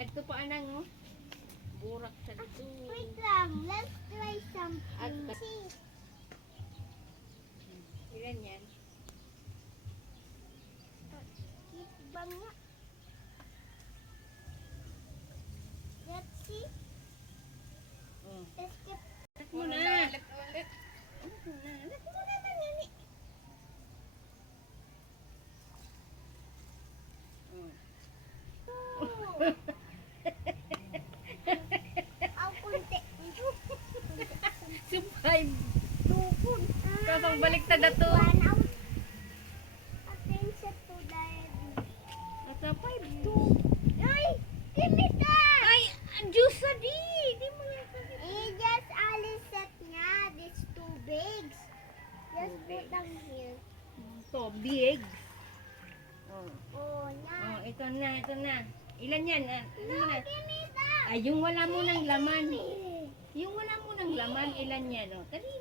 Adto pa anang mo. Burak sa ah, dito. Wait lang, let's try something. At see. Ilan yan? Bang nga. Survive. Tukod. Kapag baliktad na to. One out. Attention to daddy. At na five, two. Ay! Kimita! Ay, juice sa di. Di mo lang. Eh, just alis set nga. This too big. Just put them here. To, big. Oh. Oh, Oh, na. ito na, ito na. Ilan yan? Ah, Ano No, na? Ay, yung wala mo ng laman. Yung wala ng laman, ilan yan? Oh. Dali